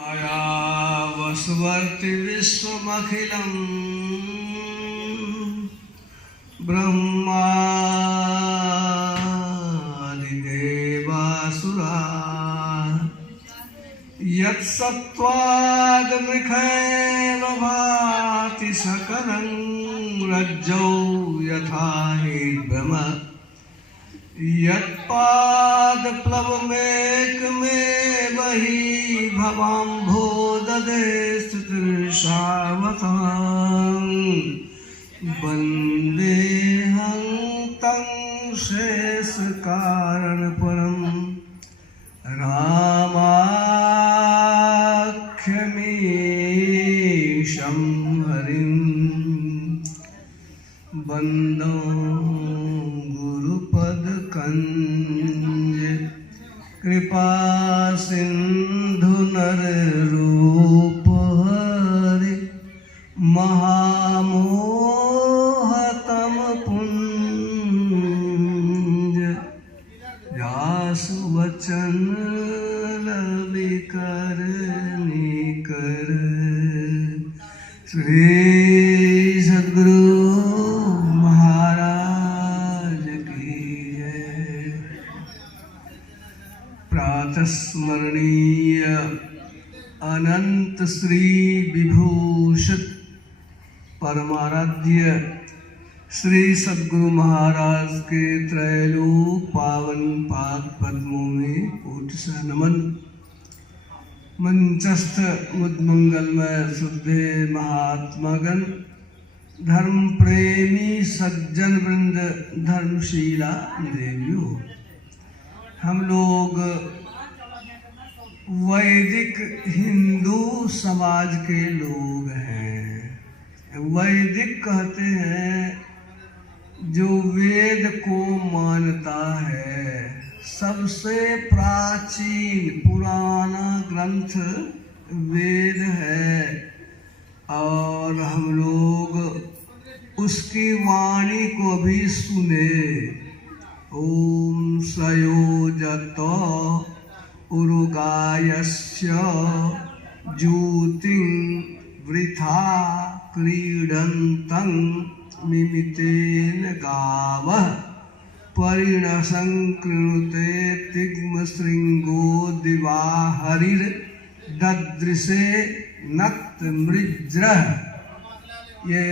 माया वसवर्ति विश्वमखिलं ब्रह्मादिदेवासुरा यत्सत्त्वादमृखैव भाति सकलं रज्जौ यथा हेद्भ्रम यत्पादप्लवमेकमेव हि भवाम्भोदधे स्थितिर्षावतां वन्देऽहं तं शेषकारणपरं रामाख्यमीशं हरिं वन्दे गुरुपदकञ्ज कृपा सिंधु नररूप हरि महामोहतम पुंज व्यास वचन रविकर निकर श्री सद्गुरु स्मरणीय अनंत श्री विभूषित परमाराध्य श्री सद्गुरु महाराज के त्रैलोक पावन पाद पद्मों में कोटिशः नमन। मंचस्थ मुद्मंगलमय शुद्धे महात्मागण धर्म प्रेमी सज्जन वृंद धर्मशीला देवियों, हम लोग वैदिक हिंदू समाज के लोग हैं। वैदिक कहते हैं जो वेद को मानता है। सबसे प्राचीन पुराना ग्रंथ वेद है और हम लोग उसकी वाणी को भी सुने। ओम सयोजत उरुगायस्य ज्योतिं वृथा क्रीडन्तं मिमितेन गावः परिणशं कृणुते तिग्मशृङ्गो दिवा हरिर्ददृशे नक्तमृज्रः। ये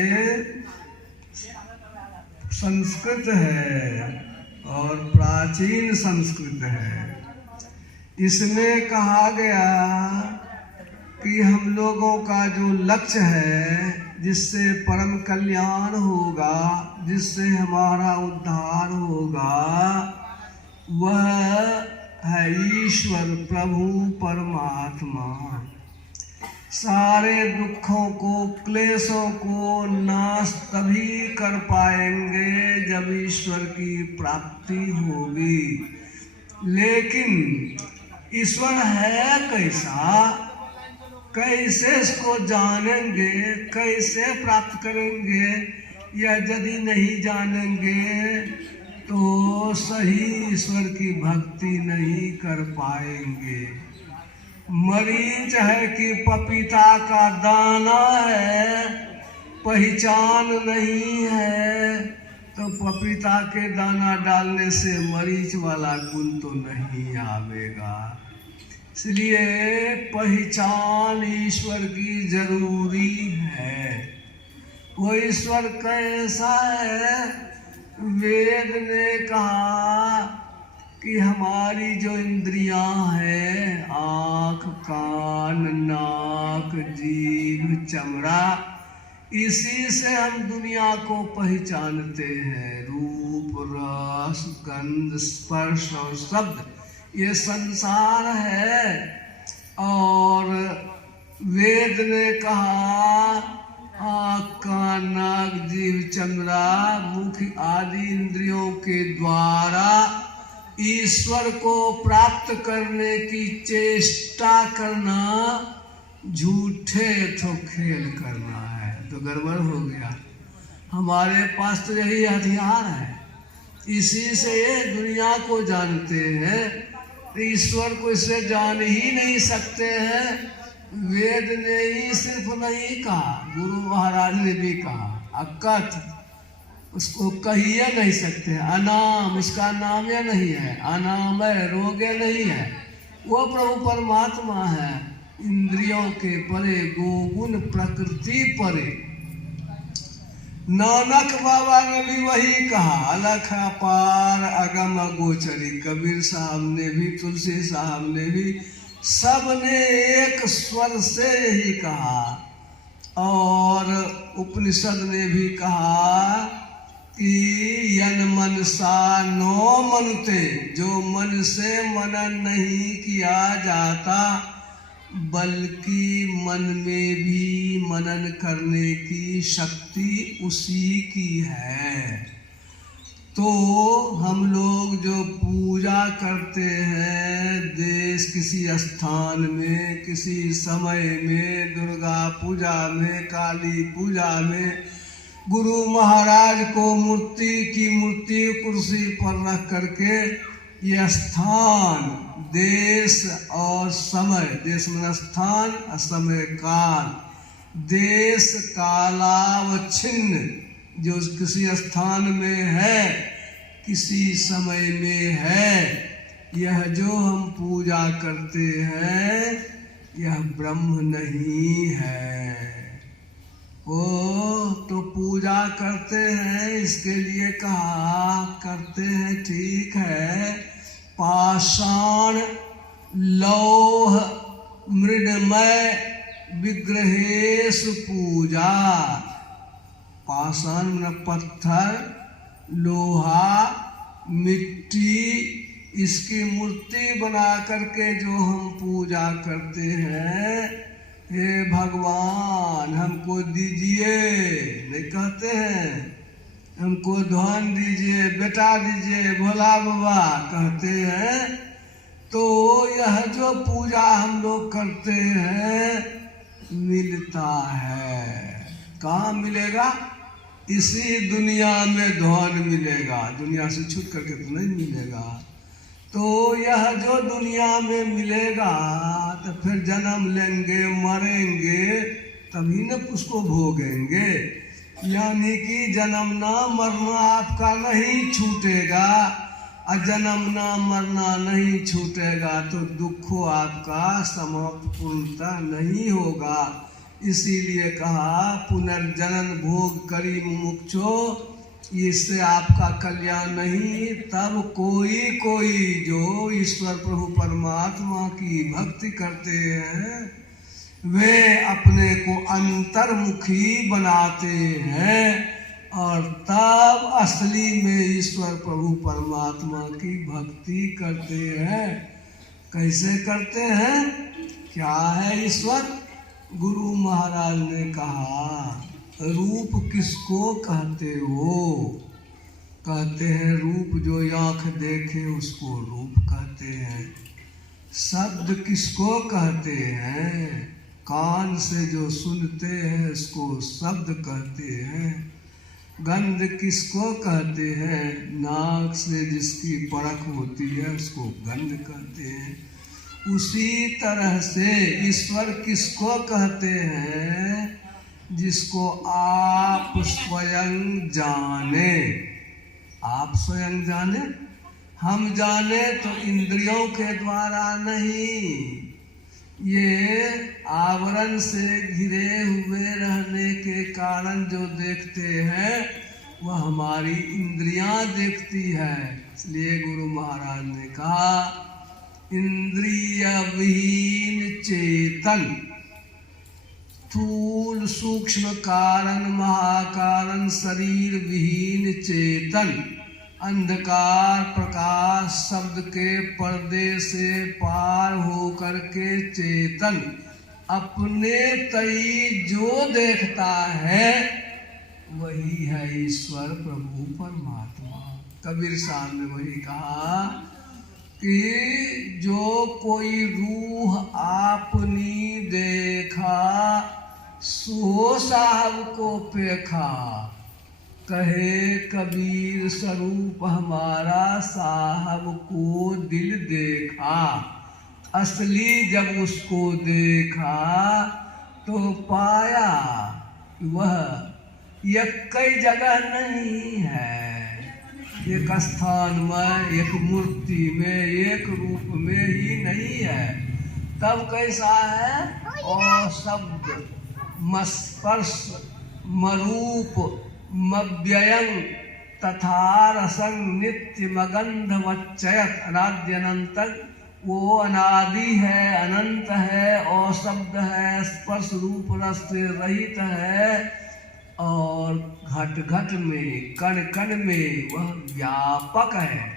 संस्कृत है और प्राचीन संस्कृत है। इसमें कहा गया कि हम लोगों का जो लक्ष्य है, जिससे परम कल्याण होगा, जिससे हमारा उद्धार होगा, वह है ईश्वर प्रभु परमात्मा। सारे दुखों को क्लेशों को नाश तभी कर पाएंगे जब ईश्वर की प्राप्ति होगी। लेकिन ईश्वर है कैसा, कैसे इसको जानेंगे, कैसे प्राप्त करेंगे, या यदि नहीं जानेंगे तो सही ईश्वर की भक्ति नहीं कर पाएंगे। मरीच है कि पपीता का दाना है, पहचान नहीं है, तो पपीता के दाना डालने से मरीच वाला गुण तो नहीं आवेगा। इसलिए पहचान ईश्वर की जरूरी है। वो ईश्वर कैसा है? वेद ने कहा कि हमारी जो इंद्रियां हैं, आँख, कान, नाक, जीभ, चमड़ा, इसी से हम दुनिया को पहचानते हैं। रूप, रस, गंध, स्पर्श और शब्द, ये संसार है। और वेद ने कहा आँख, कान, नाक, जीभ, चमड़ा, मुख आदि इंद्रियों के द्वारा ईश्वर को प्राप्त करने की चेष्टा करना झूठे तो खेल करना है, तो गड़बड़ हो गया। हमारे पास तो यही हथियार है, इसी से ये दुनिया को जानते हैं। ईश्वर को इसे जान ही नहीं सकते हैं वेद ने ही सिर्फ नहीं कहा, गुरु महाराज ने भी कहा, अकथ उसको कहिए नहीं सकते, अनाम उसका नाम या नहीं है, अनाम है, रोगे नहीं है, वो प्रभु परमात्मा है, इंद्रियों के परे, गोगुण प्रकृति परे। नानक बाबा ने भी वही कहा, अलख अपार अगम अगोचरी। कबीर साहब ने भी, तुलसी साहब ने भी, सबने एक स्वर से यही कहा। और उपनिषद ने भी कहा कि यन मनसा नो मनते, जो मन से मनन नहीं किया जाता, बल्कि मन में भी मनन करने की शक्ति उसी की है। तो हम लोग जो पूजा करते हैं देश किसी स्थान में, किसी समय में, दुर्गा पूजा में, काली पूजा में, गुरु महाराज को मूर्ति कुर्सी पर रख करके यह स्थान, देश और समय, देश में स्थान और समय काल, देश कालावच्छिन्न, जो किसी स्थान में है, किसी समय में है, यह जो हम पूजा करते हैं यह ब्रह्म नहीं है। वो तो पूजा करते हैं, इसके लिए कहा करते हैं, ठीक है, पाषाण लौह मृण्मय विग्रहेषु पूजा। पाषाण में पत्थर, लोहा, मिट्टी, इसकी मूर्ति बना करके जो हम पूजा करते हैं, हे भगवान हमको दीजिए, नहीं कहते हैं, हमको धन दीजिए, बेटा दीजिए, भोला बाबा कहते हैं। तो यह जो पूजा हम लोग करते हैं मिलता है, कहाँ मिलेगा? इसी दुनिया में धन मिलेगा, दुनिया से छूट करके तो नहीं मिलेगा। तो यह जो दुनिया में मिलेगा तो फिर जन्म लेंगे, मरेंगे, तभी न उसको भोगेंगे। यानी कि जन्मना मरना आपका नहीं छूटेगा, और जन्मना मरना नहीं छूटेगा तो दुखो आपका समाप्त पूर्णतः नहीं होगा। इसीलिए कहा पुनर्जनन भोग करी मुमुक्षो, इससे आपका कल्याण नहीं। तब कोई जो ईश्वर प्रभु परमात्मा की भक्ति करते हैं वे अपने को अंतर्मुखी बनाते हैं, और तब असली में ईश्वर प्रभु परमात्मा की भक्ति करते हैं। कैसे करते हैं? क्या है ईश्वर? गुरु महाराज ने कहा, रूप किसको कहते हो? कहते हैं रूप जो आँख देखे उसको रूप कहते हैं। शब्द किसको कहते हैं? कान से जो सुनते हैं उसको शब्द कहते हैं। गंध किसको कहते हैं? नाक से जिसकी परख होती है उसको गंध कहते हैं। उसी तरह से ईश्वर किसको कहते हैं? जिसको आप स्वयं जाने। आप स्वयं जाने, हम जाने तो इंद्रियों के द्वारा नहीं, ये आवरण से घिरे हुए रहने के कारण जो देखते हैं वह हमारी इंद्रियां देखती है। इसलिए गुरु महाराज ने कहा, इंद्रिय विहीन चेतन, स्थूल सूक्ष्म कारण महाकारण शरीर विहीन चेतन, अंधकार प्रकाश शब्द के पर्दे से पार होकर के चेतन, अपने तई जो देखता है वही है ईश्वर प्रभु परमात्मा। कबीर साहब ने वही कहा कि जो कोई रूह आपनी देखा, सो साहब को पेखा, कहे कबीर स्वरूप हमारा साहब को दिल देखा। असली जब उसको देखा तो पाया वह एक कई जगह नहीं है, एक स्थान में, एक मूर्ति में, एक रूप में ही नहीं है। तब कैसा है? और शब्द मस्पर्श मरूप मव्ययं तथा रसं नित्य मगंध वच्चयत। अनाद्य अनंत, वो अनादि है, अनंत है, और शब्द है, स्पर्श रूप रस से रहित है, और घट घट में कण कण में वह व्यापक है।